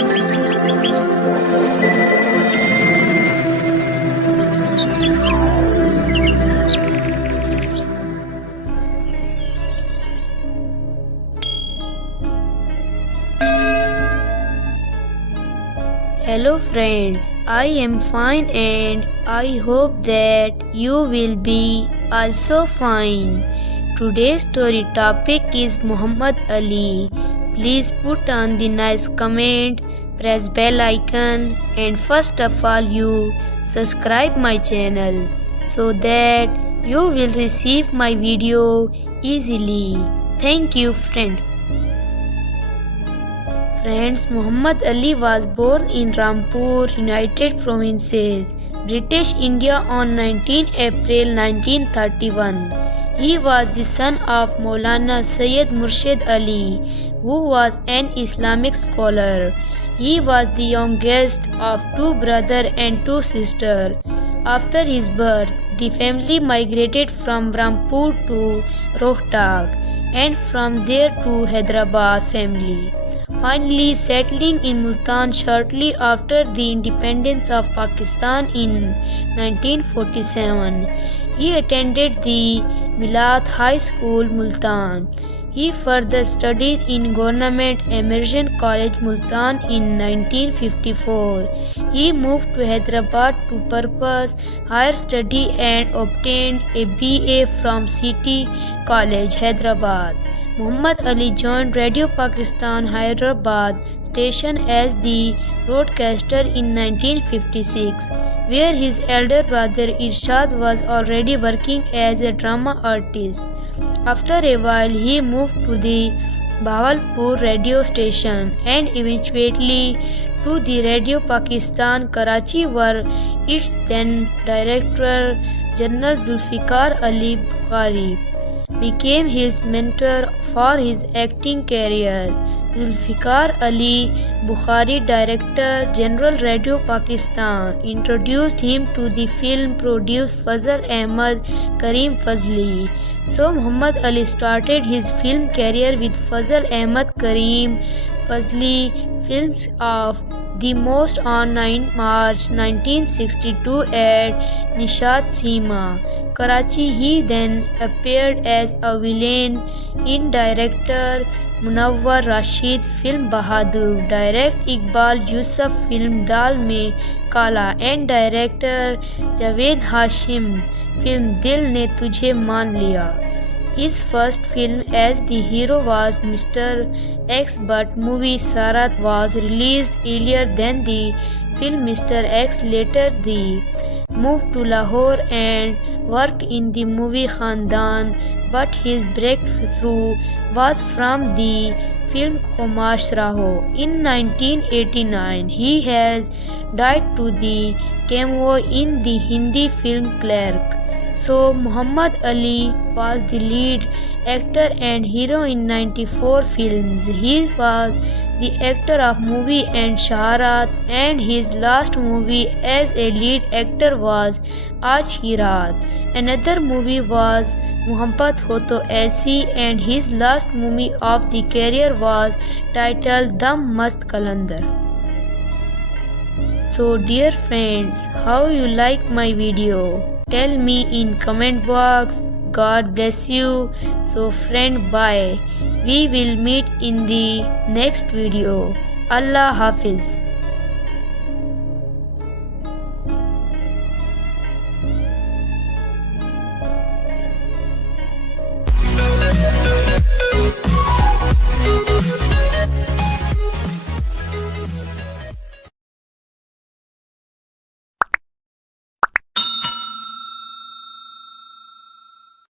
Hello friends, I am fine and I hope that you will be also fine. Today's story topic is Muhammad Ali. Please put on the nice comment, press bell icon and first of all you subscribe my channel so that you will receive my video easily. Thank you friend. Friends, Muhammad Ali was born in Rampur, United Provinces, British India on 19 April 1931. He was the son of Maulana Sayyid Murshid Ali, who was an Islamic scholar. He was the youngest of two brothers and two sisters. After his birth, the family migrated from Rampur to Rohtak and from there to Hyderabad family, finally settling in Multan shortly after the independence of Pakistan in 1947. He attended the Milat High School, Multan. He further studied in Government Immersion College, Multan in 1954. He moved to Hyderabad to pursue higher study and obtained a BA from City College, Hyderabad. Muhammad Ali joined Radio Pakistan Hyderabad station as the broadcaster in 1956, where his elder brother Irshad was already working as a drama artist. After a while, he moved to the Bahawalpur radio station and eventually to the Radio Pakistan Karachi, where its then director General Zulfikar Ali Bukhari became his mentor for his acting career. Zulfikar Ali Bukhari, Director General Radio Pakistan, introduced him to the film produced Fazl Ahmad Karim Fazli. So Muhammad Ali started his film career with Fazl Ahmad Karim Fazli films of The Most on 9 March 1962 at Nishat Seema, Karachi. He then appeared as a villain in director Munawwar Rashid film Bahadur, direct Iqbal Yusuf film Dal Mein Kala and director Javed Hashim film Dil Ne Tujhe Maan Liya. His first film as the hero was Mr. X, but movie Sarat was released earlier than the film Mr. X. Later he moved to Lahore and worked in the movie Khandan, but his breakthrough was from the film Khomash Raho. In 1989, he has died to the cameo in the Hindi film Clerk. So Muhammad Ali was the lead actor and hero in 94 films. He was the actor of movie and Shaharat, and his last movie as a lead actor was Aaj Ki Raat. Another movie was Mohabbat Ho To Aisi, and his last movie of the career was titled Dam Mast Kalandar. So dear friends, how you like my video? Tell me in comment box. God bless you. So friend, bye. We will meet in the next video. Allah Hafiz.